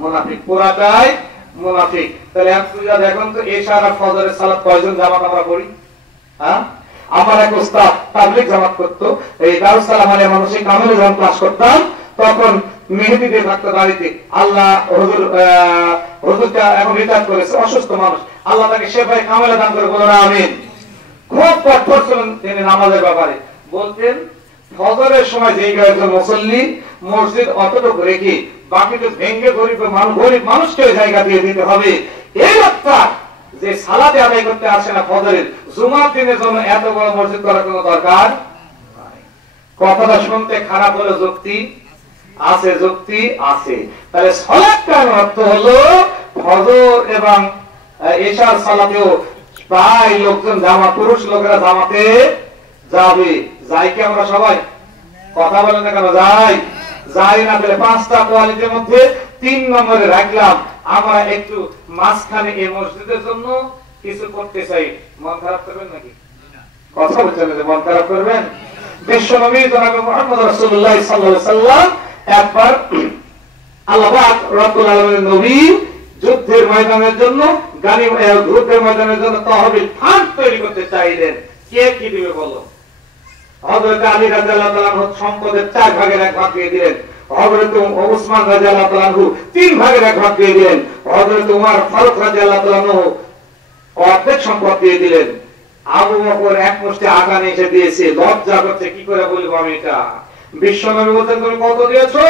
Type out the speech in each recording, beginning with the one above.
মুনাফিক, পুরাটাই মুনাফিক। তাহলে আপনারা দেখুন তো এশা আর ফজরের সালাত কয়জন জামাত আমরা পড়ি? হ্যাঁ, আমার এক ওস্তাদ তাবলীগ জামাত করতো, এই দারুস সালাম আলিয়া মানসিক কামিল যখন ক্লাস করতাম তখন মেহেদি দিয়ে থাকতো দাড়িতে। আল্লাহ হুজুরটা এখন রিটায়ার করেছে, অসুস্থ মানুষ, আল্লাহ তাকে শেফায়ে কামেলা দান করে, বলুন আমিন। খুব কঠোর ছিলেন তিনি নামাজের ব্যাপারে। বলতেন ফজরের সময় যেই কয়েকজন মুসল্লি মসজিদ অতটুকু রেখে বাকিটা ভেঙ্গে গরিব মানুষকে জায়গা দিয়ে দিতে হবে। এই লোকটা যে সালাতে আদায় করতে আসে না ফজরের, জুমার দিনের জন্য এত বড় মসজিদ করার কোনো দরকার নাই। কথাটা শুনতে খারাপ হলো, যুক্তি আছে, যুক্তি আছে। তাহলে সালাতের অর্থ হলো ফজর এবং এশার সালাতেও প্রায় লোকজন জামা, পুরুষ লোকেরা জামাতে যাবে। যাই কি আমরা সবাই? কথা বলেন না কেন? যাই না। বলে 5টা কোয়ালিটির মধ্যে 3 নম্বরে রাখলাম, আমরা একটু মাঝখানে এই মসজিদের জন্য কিছু করতে চাই। মন খারাপ করবেন নাকি? কথা বলছেন যে মন খারাপ করবেন? বিশ্বনবী জনাব মুহাম্মদ রাসূলুল্লাহ সাল্লাল্লাহু আলাইহি সাল্লাম একবার আল্লাহ পাক রব্বুল আলামিনের নবী যুদ্ধের ময়দানের জন্য, যুদ্ধের ময়দানের জন্য তহবিল ফান্ড তৈরি করতে চাইলেন। কে কি দিবে বলো? হযরত আলী রাদিয়াল্লাহু তাআলা সম্পদের 4 ভাগের 1 ভাগ দিয়ে দিলেন। হযরত ওসমান রাদিয়াল্লাহু তাআলা 3 ভাগের 1 ভাগ দিয়ে দিলেন। হযরত ওমর ফারুক রাদিয়াল্লাহু তাআলা অর্ধেক সম্পদ দিয়ে দিলেন। আবু বকর এক মুষ্টি আটা নিয়ে এসে দিয়েছে, লজ্জা করছে, কি করে বলবো আমি এটা? বিশ্বনবী বলতেন তুমি কত দিয়েছো?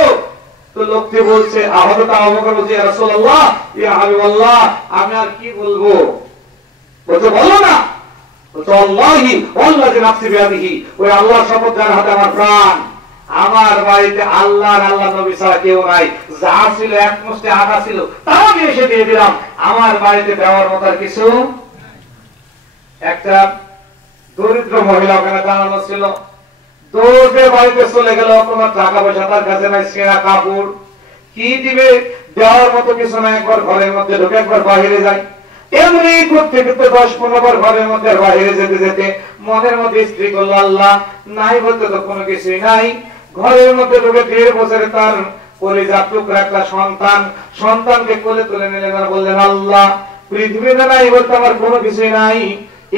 তো লোকটি বলছে, হযরত আবু বকর বলছে ইয়া রাসূলুল্লাহ, ইয়া হাবিবাল্লাহ, আমি আর কি বলবো? বলতে বলো না। বলতে আল্লাহি ওয়াল্লাযী নাফসি বিয়াদিহি, ওই আল্লাহর শপথ যার হাতে আমার প্রাণ, আমার বাড়িতে আল্লাহর আল্লাহ নবী ছাড়া কেউ নাই। যা ছিল এক মুষ্টি আটা ছিল, তাও আমি এসে দিয়ে দিলাম। আমার বাড়িতে দেওয়ার মতো আর কিছু। একটা দরিদ্র মহিলা ওখানে দাঁড়ানো ছিল, দৌড়ে বাড়িতে চলে গেল। কোনো টাকা পয়সা তার কাছে নাই, ছেঁড়া কাপড়, কি দিবে? দেওয়ার মতো কিছু নাই। একবার ঘরের মধ্যে ঢুকে একবার বাহিরে যায়। এমনি করতে করতে 10-15 বার ঘরের মধ্যে বাহিরে যেতে যেতে মনের মধ্যে স্ত্রী করলো আল্লাহ, নাই বলতে তো কোনো কিছুই নাই। ঘরের মধ্যে ঢুকে 1.5 বছরে তার কলিজার টুকরা একটা সন্তানকে কোলে তুলে নিলেন আর বললেন আল্লাহ, পৃথিবীতে নাই বলতে আমার কোনো কিছুই নাই,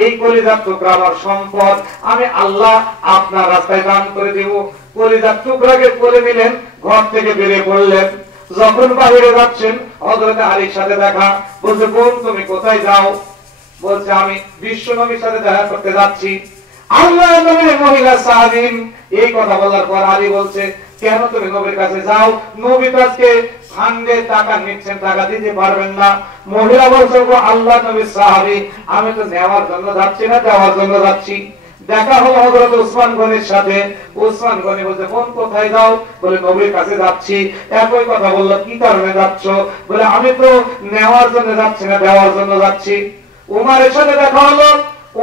এই কলিজার টুকরা আমার সম্পদ, আমি আল্লাহ আপনার রাস্তায় দান করে দেব। কলিজার টুকরাকে কোলে নিলেন, ঘর থেকে বেরিয়ে পড়লেন। যখন বাহিরে যাচ্ছেন হযরত আলীর সাথে দেখা। বলছে বোন তুমি কোথায় যাও? বলছে আমি বিশ্বনবীর সাথে দেখা করতে যাচ্ছি। আল্লাহর নবীর মহিলা সাহাবীন এই কথা বলার পর আলী বলছে কেন তুমি নবীর কাছে যাও? নবী তো আজকে ফান্ডে টাকা নিচ্ছেন, টাকা দিতে পারবেন না। মহিলা বলছে আল্লাহ নবীর সাহাবী, আমি তো নেওয়ার জন্য যাচ্ছি না, দেওয়ার জন্য যাচ্ছি। দেখা হলো হযরত ওসমান গনির সাথে। ওসমান গনি বলছে বোন কোথায় যাও? বলে নবীর কাছে যাচ্ছি। একই কথা বললো, কি কারণে যাচ্ছ? বলে আমি তো নেওয়ার জন্য যাচ্ছি না, দেওয়ার জন্য যাচ্ছি। উমারের সাথে দেখা হলো।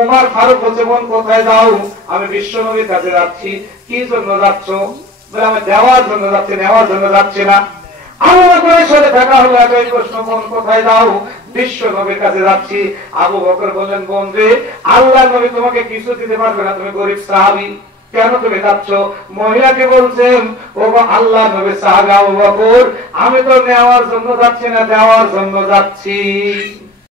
উমার ফারুক বলছে বোন কোথায় যাও? আমি বিশ্ব নবীর কাছে যাচ্ছি। কি জন্য যাচ্ছ? বলে আমি দেওয়ার জন্য যাচ্ছি, নেওয়ার জন্য যাচ্ছি না। আবু বকরের সাথে দেখা হলো, একই প্রশ্ন, বোন কোথায় যাও? বিশ্ব নবীর কাছে যাচ্ছি। আবু বকর বললেন বোন রে, আল্লাহর নবী তোমাকে কিছু দিতে পারবে না, তুমি গরিব সাহাবী, কেন তুমি যাচ্ছ? মহিলাকে বলছেন ও আল্লাহর নবীর সাহাবী আবু বকর, আমি তো নেওয়ার জন্য যাচ্ছি না, দেওয়ার জন্য যাচ্ছি।